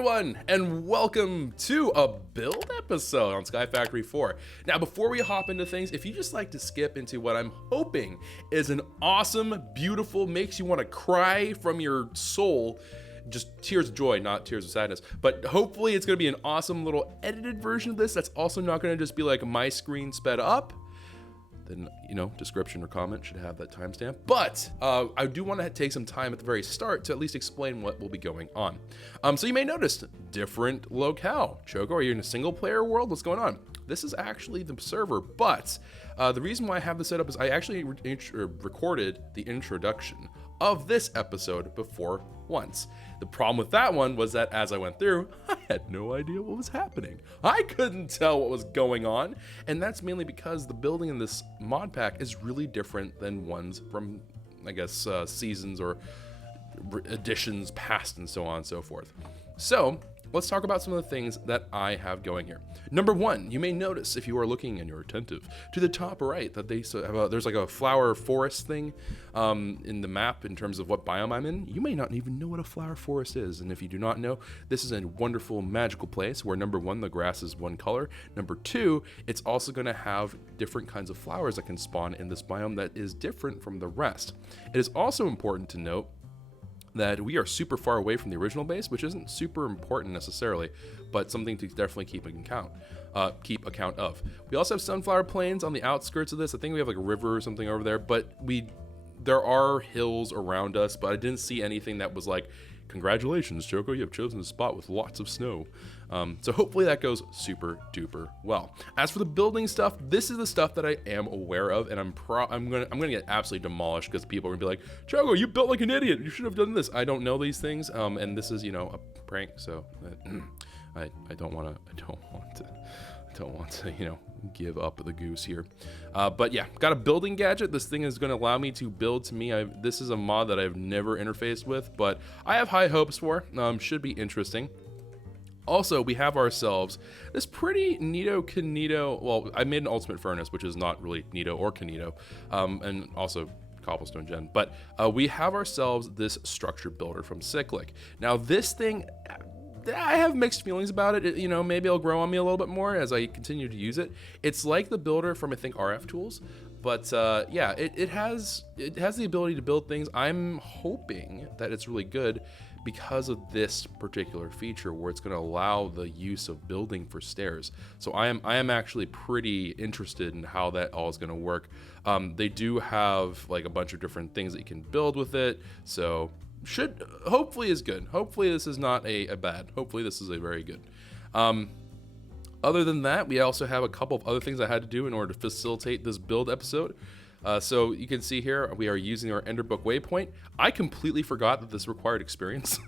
everyone, and welcome to a build episode on Sky Factory 4. Now, before we hop into things, if you just like to skip into what I'm hoping is an awesome, beautiful, makes you want to cry from your soul, just tears of joy, not tears of sadness, but hopefully it's going to be an awesome little edited version of this that's also not going to just be like my screen sped up. Then, description or comment should have that timestamp. But I do want to take some time at the very start to at least explain what will be going on. So you may notice different locale. Choco, are you in a single player world? What's going on? This is actually the server, but the reason why I have this set up is I actually recorded the introduction of this episode before once. The problem with that one was that as I went through, I had no idea what was happening. I couldn't tell what was going on, and that's mainly because the building in this mod pack is really different than ones from, I guess, seasons or editions past and so on and so forth. So let's talk about some of the things that I have going here. Number one, you may notice if you are looking and you're attentive to the top right that there's like a flower forest thing in the map in terms of what biome I'm in. You may not even know what a flower forest is, and if you do not know, this is a wonderful magical place where number one, the grass is one color. Number two, it's also going to have different kinds of flowers that can spawn in this biome that is different from the rest. It is also important to note that we are super far away from the original base, which isn't super important necessarily, but something to definitely keep account of. We also have sunflower plains on the outskirts of this. I think we have like a river or something over there, but there are hills around us, but I didn't see anything that was like, congratulations, Choco, you have chosen a spot with lots of snow. So hopefully that goes super duper well. As for the building stuff, this is the stuff that I am aware of, and I'm gonna get absolutely demolished because people are gonna be like, Choco, you built like an idiot. You should have done this. I don't know these things, and this is a prank, so I don't want to give up the goose here. But yeah, got a building gadget. This thing is going to allow me to build to me. This is a mod that I've never interfaced with, but I have high hopes for. Should be interesting. Also, we have ourselves this pretty neato Canito. Well, I made an ultimate furnace, which is not really neato or Canito, and also cobblestone gen. But we have ourselves this structure builder from Cyclic. Now, this thing, I have mixed feelings about it. Maybe it'll grow on me a little bit more as I continue to use it. It's like the builder from, I think, RF Tools, but yeah, it has the ability to build things. I'm hoping that it's really good because of this particular feature where it's going to allow the use of building for stairs. So I am actually pretty interested in how that all is going to work. They do have like a bunch of different things that you can build with it, so hopefully is good. Hopefully this is not a bad. Hopefully this is a very good. Other than that, we also have a couple of other things I had to do in order to facilitate this build episode. So you can see here, we are using our Enderbook waypoint. I completely forgot that this required experience.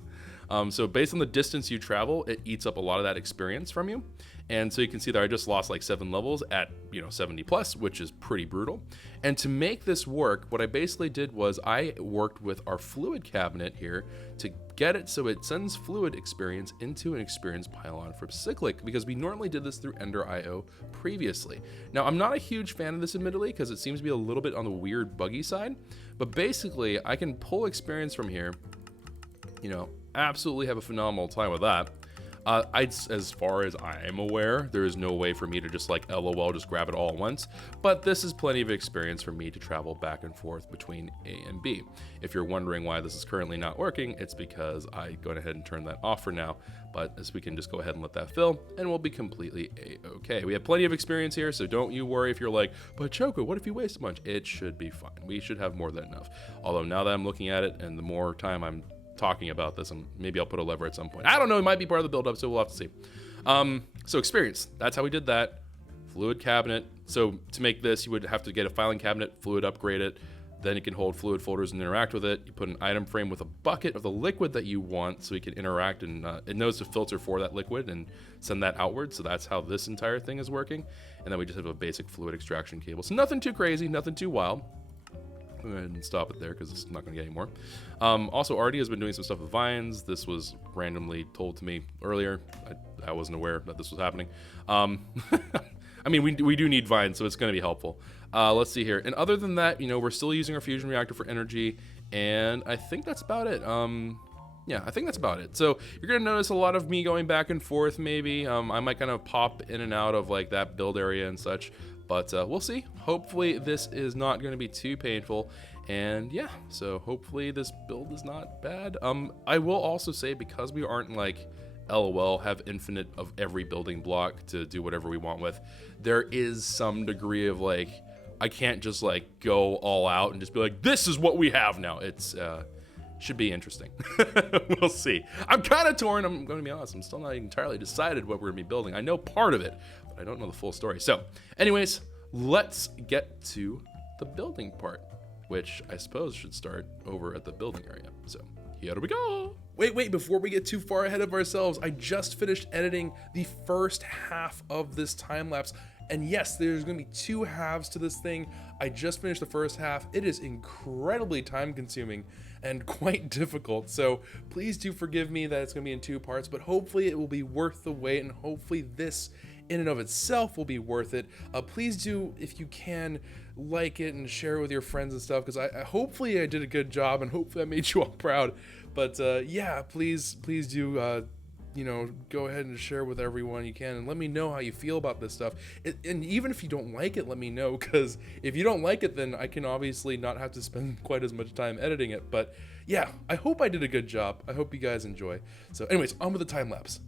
So based on the distance you travel, it eats up a lot of that experience from you. And so you can see that I just lost like 7 levels at 70 plus, which is pretty brutal. And to make this work, what I basically did was I worked with our fluid cabinet here to get it so it sends fluid experience into an experience pylon from Cyclic, because we normally did this through Ender.io previously. Now, I'm not a huge fan of this admittedly because it seems to be a little bit on the weird buggy side, but basically I can pull experience from here, absolutely have a phenomenal time with that. As far as I am aware, there is no way for me to just like LOL, just grab it all at once, but this is plenty of experience for me to travel back and forth between A and B. If you're wondering why this is currently not working, it's because I go ahead and turn that off for now, but as we can just go ahead and let that fill and we'll be completely A-okay. We have plenty of experience here, so don't you worry if you're like, but Choco, what if you waste a bunch? It should be fine. We should have more than enough. Although now that I'm looking at it and the more time I'm talking about this, and maybe I'll put a lever at some point. I don't know, it might be part of the build up, so we'll have to see. So experience, that's how we did that. Fluid cabinet. So to make this, you would have to get a filing cabinet, fluid upgrade it, then it can hold fluid folders and interact with it. You put an item frame with a bucket of the liquid that you want so you can interact, and it knows to filter for that liquid and send that outward. So that's how this entire thing is working. And then we just have a basic fluid extraction cable. So nothing too crazy, nothing too wild. I'm going to go ahead and stop it there because it's not going to get any more. Also, Artie has been doing some stuff with vines. This was randomly told to me earlier. I wasn't aware that this was happening. I mean, we do need vines, so it's going to be helpful. Let's see here. And other than that, we're still using our fusion reactor for energy, and I think that's about it. yeah, I think that's about it. So you're gonna notice a lot of me going back and forth. Maybe I might kind of pop in and out of like that build area and such, but we'll see. Hopefully this is not going to be too painful. And yeah, so hopefully this build is not bad. I will also say, because we aren't like LOL have infinite of every building block to do whatever we want with, there is some degree of like, I can't just like go all out and just be like, this is what we have now. It's should be interesting. We'll see. I'm kind of torn. I'm going to be honest. I'm still not entirely decided what we're going to be building. I know part of it, but I don't know the full story. So anyways, let's get to the building part, which I suppose should start over at the building area. So here we go. Wait, before we get too far ahead of ourselves, I just finished editing the first half of this time lapse. And yes, there's gonna be 2 halves to this thing. I just finished the first half. It is incredibly time consuming and quite difficult. So please do forgive me that it's gonna be in 2 parts, but hopefully it will be worth the wait, and hopefully this in and of itself will be worth it. Please do, if you can, like it and share it with your friends and stuff, because hopefully I did a good job and hopefully I made you all proud. But yeah, please do you know, go ahead and share with everyone you can, and let me know how you feel about this stuff. And even if you don't like it, let me know, because if you don't like it, then I can obviously not have to spend quite as much time editing it. But yeah, I hope I did a good job. I hope you guys enjoy. So anyways, on with the time lapse.